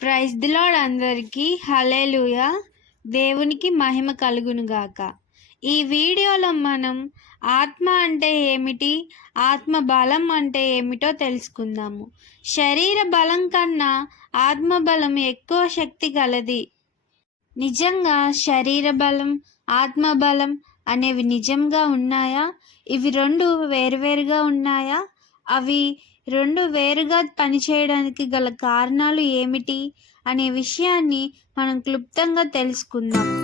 Praise దిలాడ్ అందరికీ. Hallelujah దేవునికి మహిమ కలుగునుగాక ఈ వీడియోలో మనం ఆత్మ అంటే ఏమిటి ఆత్మ బలం అంటే ఏమిటో తెలుసుకుందాము. శరీర బలం కన్నా ఆత్మ బలం ఎక్కువ శక్తి గలది. నిజంగా శరీర బలం ఆత్మ బలం అనేవి నిజంగా ఉన్నాయా? ఇవి రెండు వేరువేరుగా ఉన్నాయా? అవి రెండు వేరుగా పనిచేయడానికి గల కారణాలు ఏమిటి అనే విషయాన్ని మనం క్లుప్తంగా తెలుసుకుందాం.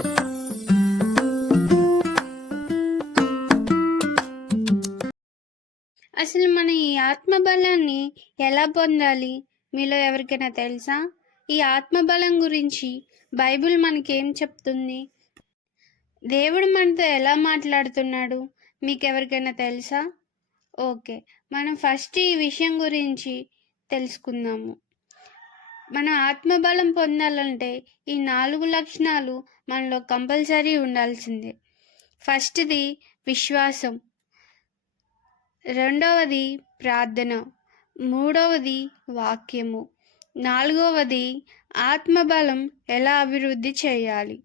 అసలు మన ఈ ఆత్మబలాన్ని ఎలా పొందాలి? మీలో ఎవరికైనా తెలుసా? ఈ ఆత్మబలం గురించి బైబిల్ మనకేం చెప్తుంది? దేవుడు మనతో ఎలా మాట్లాడుతున్నాడు? మీకు ఎవరికైనా తెలుసా? ఓకే. మనం ఫస్ట్ ఈ విషయం గురించి తెలుసుకుందాము. మన ఆత్మబలం పొందాలంటే ఈ నాలుగు లక్షణాలు మనలో కంపల్సరీ ఉండాల్సిందే. ఫస్ట్ది విశ్వాసం. రెండవది ప్రార్థన. మూడవది వాక్యము. నాలుగవది ఆత్మబలం ఎలా అభివృద్ధి చేయాలి?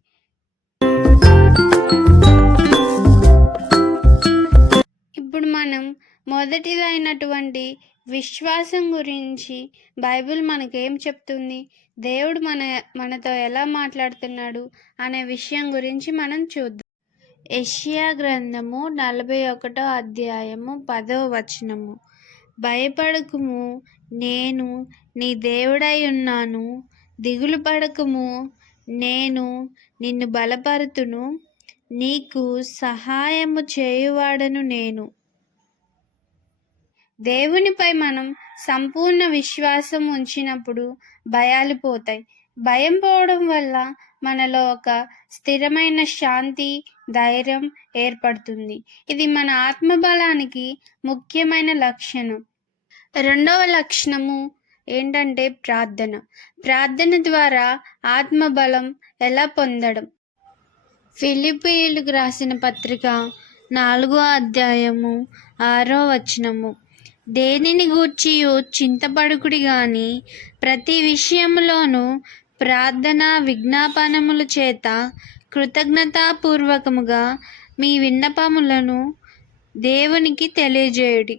ఇప్పుడు మనం మొదటిదైనటువంటి విశ్వాసం గురించి బైబిల్ మనకేం చెప్తుంది? దేవుడు మన మనతో ఎలా మాట్లాడుతున్నాడు అనే విషయం గురించి మనం చూద్దాం. ఎషియా గ్రంథము నలభై ఒకటో అధ్యాయము పదో వచనము. భయపడకుము నేను నీ దేవుడై ఉన్నాను. దిగులు పడకము నేను నిన్ను బలపరుతును. నీకు సహాయము చేయువాడను నేను. దేవునిపై మనం సంపూర్ణ విశ్వాసం ఉంచినప్పుడు భయాలు పోతాయి. భయం పోవడం వల్ల మనలో ఒక స్థిరమైన శాంతి ధైర్యం ఏర్పడుతుంది. ఇది మన ఆత్మబలానికి ముఖ్యమైన లక్షణం. రెండవ లక్షణము ఏంటంటే ప్రార్థన. ప్రార్థన ద్వారా ఆత్మబలం ఎలా పొందడం? ఫిలిపియులకు రాసిన పత్రిక నాలుగో అధ్యాయము ఆరో వచనము. దేనిని గూర్చియో చింతపడుకుడి గాని ప్రతి విషయంలోనూ ప్రార్థన విజ్ఞాపనముల చేత కృతజ్ఞతాపూర్వకముగా మీ విన్నపములను దేవునికి తెలియజేయుడి.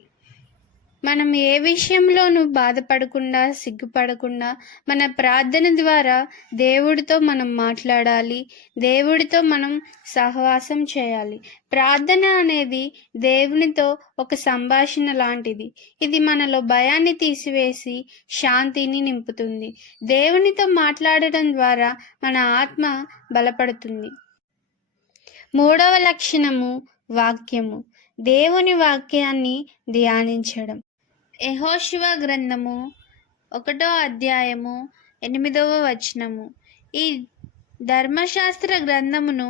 మనం ఏ విషయంలోనూ బాధపడకుండా సిగ్గుపడకుండా మన ప్రార్థన ద్వారా దేవుడితో మనం మాట్లాడాలి దేవుడితో మనం సహవాసం చేయాలి. ప్రార్థన అనేది దేవునితో ఒక సంభాషణ లాంటిది. ఇది మనలో భయాన్ని తీసివేసి శాంతిని నింపుతుంది. దేవునితో మాట్లాడటం ద్వారా మన ఆత్మ బలపడుతుంది. మూడవ లక్షణము వాక్యము. దేవుని వాక్యాన్ని ధ్యానించడం. యహోశివ గ్రంథము ఒకటో అధ్యాయము ఎనిమిదవ వచనము. ఈ ధర్మశాస్త్ర గ్రంథమును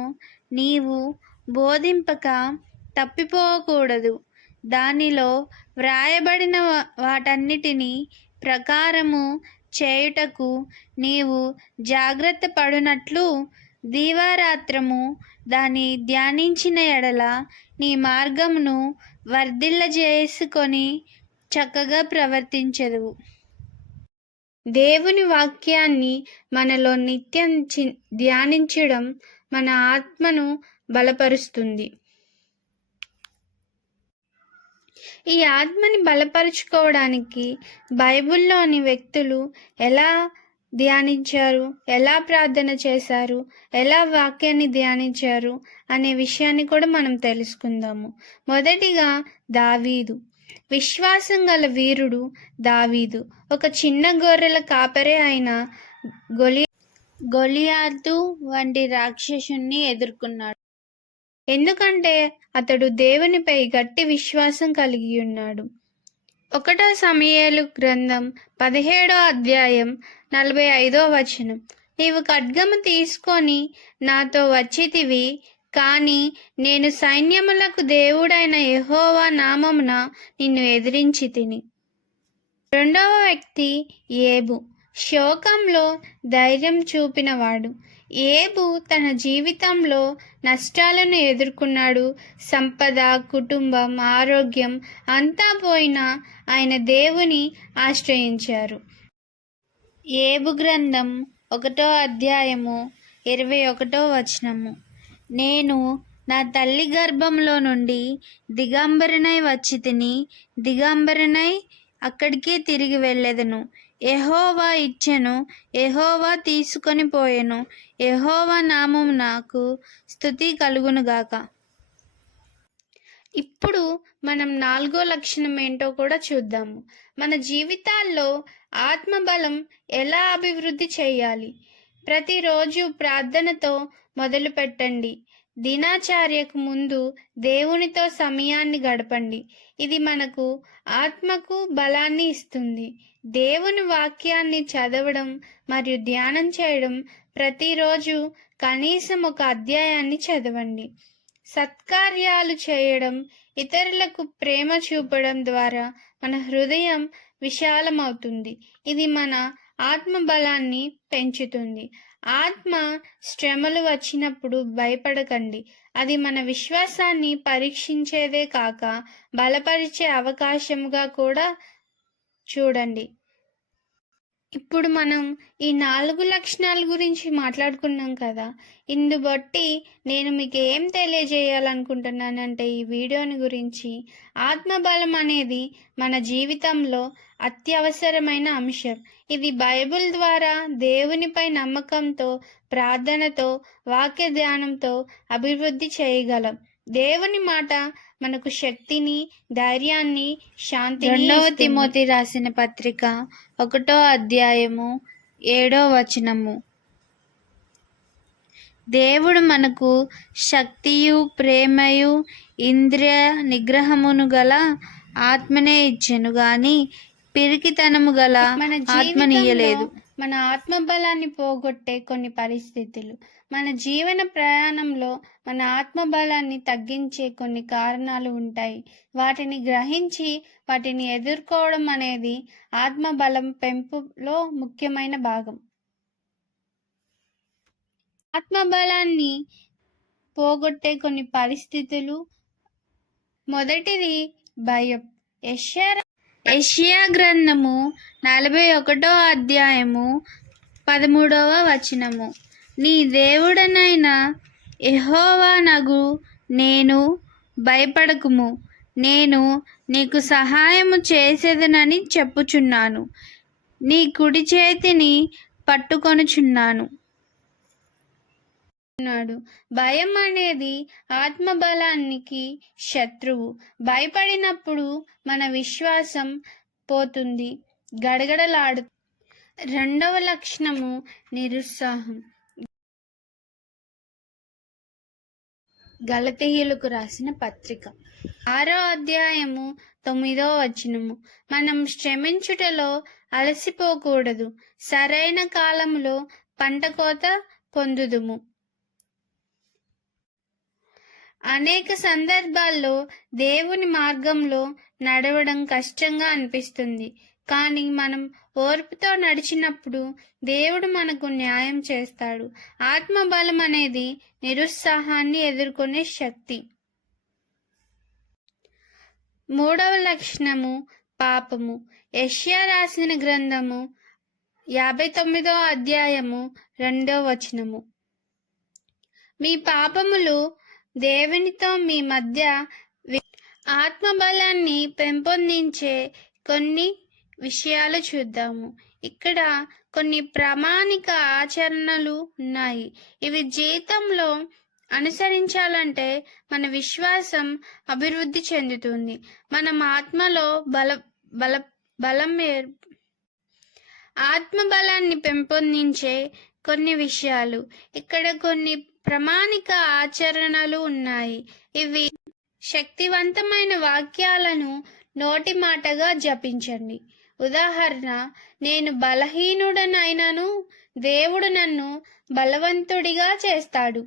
నీవు బోధింపక తప్పిపోకూడదు. దానిలో వ్రాయబడిన వాటన్నిటిని ప్రకారము చేయుటకు నీవు జాగ్రత్త పడునట్లు దీవారాత్రము దాని ధ్యానించిన ఎడల నీ మార్గమును వర్ధిల్లజేసుకొని చక్కగా ప్రవర్తించదు దేవుని వాక్యాన్ని మనలో నిత్యం చి- ధ్యానించడం మన ఆత్మను బలపరుస్తుంది. ఈ ఆత్మని బలపరుచుకోవడానికి బైబిల్లోని వ్యక్తులు ఎలా ధ్యానించారు ఎలా ప్రార్థన చేశారు ఎలా వాక్యాన్ని ధ్యానించారు అనే విషయాన్ని కూడా మనం తెలుసుకుందాము. మొదటిగా దావీదు. విశ్వాసం గల వీరుడు దావీదు. ఒక చిన్న గొర్రెల కాపరే అయిన గొలి గొలియాదు వంటి రాక్షసుని ఎదుర్కొన్నాడు. ఎందుకంటే అతడు దేవునిపై గట్టి విశ్వాసం కలిగి ఉన్నాడు. ఒకటో సమయాలు గ్రంథం పదిహేడో అధ్యాయం నలభై ఐదో వచనం. నీవు ఖడ్గము తీసుకొని నాతో వచ్చితివి కానీ నేను సైన్యములకు దేవుడైన యహోవా నామమున నిన్ను ఎదిరించి తిని. రెండవ వ్యక్తి ఏబు. శోకంలో ధైర్యం చూపినవాడు. ఏబు తన జీవితంలో నష్టాలను ఎదుర్కొన్నాడు. సంపద కుటుంబం ఆరోగ్యం అంతా పోయినా ఆయన దేవుని ఆశ్రయించారు. ఏబు గ్రంథం ఒకటో అధ్యాయము ఇరవై ఒకటో వచనము. నేను నా తల్లి గర్భంలో నుండి దిగంబరినై వచ్చి తిని దిగంబరినై అక్కడికే తిరిగి వెళ్ళెదను. ఎహోవా ఇచ్చెను ఎహోవా తీసుకొని పోయెను. ఎహోవా నామం నాకు స్థుతి కలుగునుగాక ఇప్పుడు మనం నాలుగో లక్షణం ఏంటో కూడా చూద్దాము. మన జీవితాల్లో ఆత్మబలం ఎలా అభివృద్ధి చేయాలి? ప్రతిరోజు ప్రార్థనతో మొదలు పెట్టండి దినాచార్యకు ముందు దేవునితో సమయాన్ని గడపండి. ఇది మనకు ఆత్మకు బలాన్ని ఇస్తుంది. దేవుని వాక్యాన్ని చదవడం మరియు ధ్యానం చేయడం ప్రతిరోజు కనీసం ఒక అధ్యాయాన్ని చదవండి. సత్కార్యాలు చేయడం ఇతరులకు ప్రేమ చూపడం ద్వారా మన హృదయం విశాలమవుతుంది. ఇది మన ఆత్మ బలాన్ని పెంచుతుంది. ఆత్మ శ్రమలు వచ్చినప్పుడు భయపడకండి. అది మన విశ్వాసాన్ని పరీక్షించేదే కాక బలపరిచే అవకాశముగా కూడా చూడండి. ఇప్పుడు మనం ఈ నాలుగు లక్షణాల గురించి మాట్లాడుకున్నాం కదా ఇందు బట్టి నేను మీకు ఏం తెలియజేయాలనుకుంటున్నానంటే ఈ వీడియోని గురించి ఆత్మబలం అనేది మన జీవితంలో అత్యవసరమైన అంశం. ఇది బైబిల్ ద్వారా దేవునిపై నమ్మకంతో ప్రార్థనతో వాక్య ధ్యానంతో అభివృద్ధి చేయగలం. దేవుని మాట మనకు శక్తిని ధైర్యాన్ని శాంతిని రెండవ తిమోతి రాసిన పత్రిక ఒకటో అధ్యాయము ఏడో వచనము. దేవుడు మనకు శక్తియు ప్రేమయు ఇంద్రియ నిగ్రహమును గల ఆత్మనే ఇచ్చెను గాని పిరికితనము గల మన ఆత్మనియ్యలేదు మన ఆత్మబలాన్ని పోగొట్టే కొన్ని పరిస్థితులు. మన జీవన ప్రయాణంలో మన ఆత్మబలాన్ని తగ్గించే కొన్ని కారణాలు ఉంటాయి. వాటిని గ్రహించి వాటిని ఎదుర్కోవడం అనేది ఆత్మబలం పెంపులో ముఖ్యమైన భాగం. ఆత్మబలాన్ని పోగొట్టే కొన్ని పరిస్థితులు. మొదటిది భయం. యశ్యారా యెషయా గ్రంథము నలభై ఒకటో అధ్యాయము పదమూడవ వచనము. నీ దేవుడనైన యెహోవా నగు నేను భయపడకుము. నేను నీకు సహాయము చేసేదనని చెప్పుచున్నాను. నీ కుడి చేతిని పట్టుకొనుచున్నాను. అన్నాడు భయం అనేది ఆత్మబలానికి శత్రువు. భయపడినప్పుడు మన విశ్వాసం పోతుంది. గడగడలాడు. రెండవ లక్షణము నిరుత్సాహం. గలతీయులకు రాసిన పత్రిక. ఆరో అధ్యాయము తొమ్మిదో వచనము. మనం శ్రమించుటలో అలసిపోకూడదు. సరైన కాలంలో పంట కోత పొందుదుము. అనేక సందర్భాల్లో దేవుని మార్గంలో నడవడం కష్టంగా అనిపిస్తుంది. కానీ మనం ఓర్పుతో నడిచినప్పుడు దేవుడు మనకు న్యాయం చేస్తాడు. ఆత్మబలం అనేది నిరుత్సాహాన్ని ఎదుర్కొనే శక్తి. మూడవ లక్షణము పాపము. యష్యా రాసిన గ్రంథము యాభై తొమ్మిదవ అధ్యాయము రెండవ వచనము. మీ పాపములు దేవునితో మీ మధ్య ఆత్మబలాన్ని పెంపొందించే కొన్ని విషయాలు చూద్దాము. ఇక్కడ కొన్ని ప్రామాణిక ఆచరణలు ఉన్నాయి. ఇవి జీవితంలో అనుసరించాలంటే మన విశ్వాసం అభివృద్ధి చెందుతుంది. మనం ఆత్మలో బల బల బలం ఏర్- ఆత్మబలాన్ని పెంపొందించే కొన్ని విషయాలు. ఇక్కడ కొన్ని ప్రామాణిక ఆచరణలు ఉన్నాయి. ఇవి శక్తివంతమైన వాక్యాలను నోటి మాటగా జపించండి. ఉదాహరణ నేను బలహీనుడనైనను దేవుడు నన్ను బలవంతుడిగా చేస్తాడు.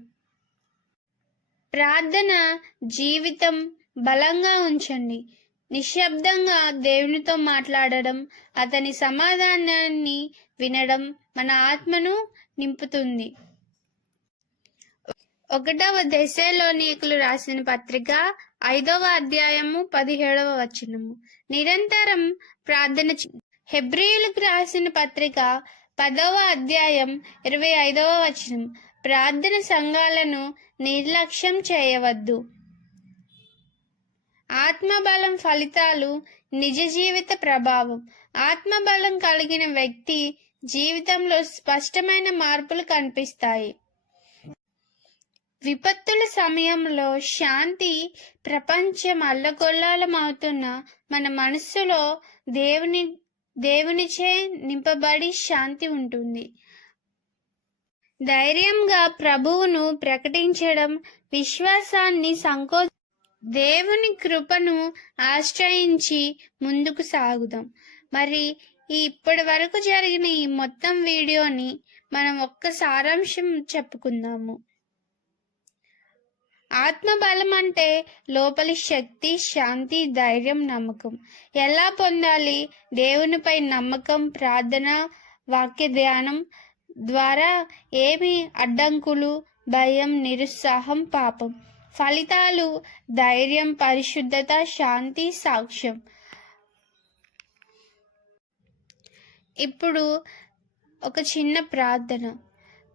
ప్రార్థన జీవితం బలంగా ఉంచండి. నిశ్శబ్దంగా దేవునితో మాట్లాడడం అతని సమాధానాన్ని వినడం మన ఆత్మను నింపుతుంది. ఒకటవ దశలోనికులు రాసిన పత్రిక ఐదవ అధ్యాయము పదిహేడవ వచనము. నిరంతరం ప్రార్థన హెబ్రియులకు హెబ్రీయులకు రాసిన పత్రిక పదవ అధ్యాయం ఇరవై ఐదవ వచనం ప్రార్థన సంఘాలను నిర్లక్ష్యం చేయవద్దు. ఆత్మబలం ఫలితాలు నిజ జీవిత ప్రభావం. ఆత్మబలం కలిగిన వ్యక్తి జీవితంలో స్పష్టమైన మార్పులు కనిపిస్తాయి. విపత్తుల సమయంలో శాంతి ప్రపంచం అల్లగొల్లాలమవుతున్న మన మనస్సులో దేవుని దేవునిచే నింపబడి శాంతి ఉంటుంది. ధైర్యంగా ప్రభువును ప్రకటించడం విశ్వాసాన్ని సంకో దేవుని కృపను ఆశ్రయించి ముందుకు సాగుదాం. మరి ఈ ఇప్పటి వరకు జరిగిన ఈ మొత్తం వీడియోని మనం ఒక్క సారాంశం చెప్పుకుందాము. ఆత్మబలం అంటే లోపలి శక్తి శాంతి ధైర్యం నమ్మకం. ఎలా పొందాలి? దేవునిపై నమ్మకం ప్రార్థన వాక్య ధ్యానం ద్వారా ఏమి అడ్డంకులు భయం నిరుత్సాహం పాపం. ఫలితాలు ధైర్యం పరిశుద్ధత శాంతి సాక్ష్యం. ఇప్పుడు ఒక చిన్న ప్రార్థన.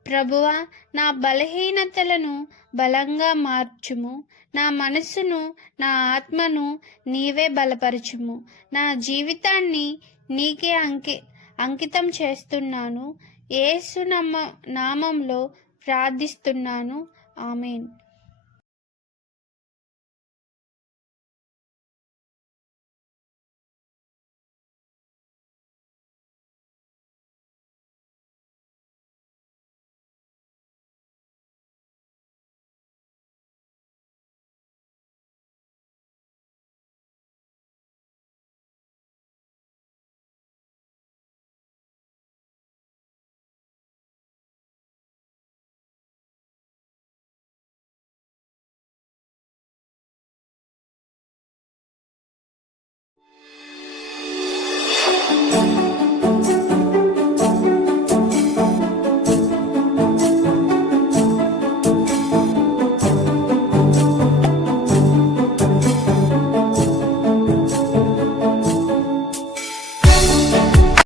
ప్రభువ నా బలహీనతలను బలంగా మార్చుము. నా మనస్సును నా ఆత్మను నీవే బలపరచుము. నా జీవితాన్ని నీకే అంకి అంకితం చేస్తున్నాను. ఏసు నమ్మ నామంలో ప్రార్థిస్తున్నాను. ఆమెన్.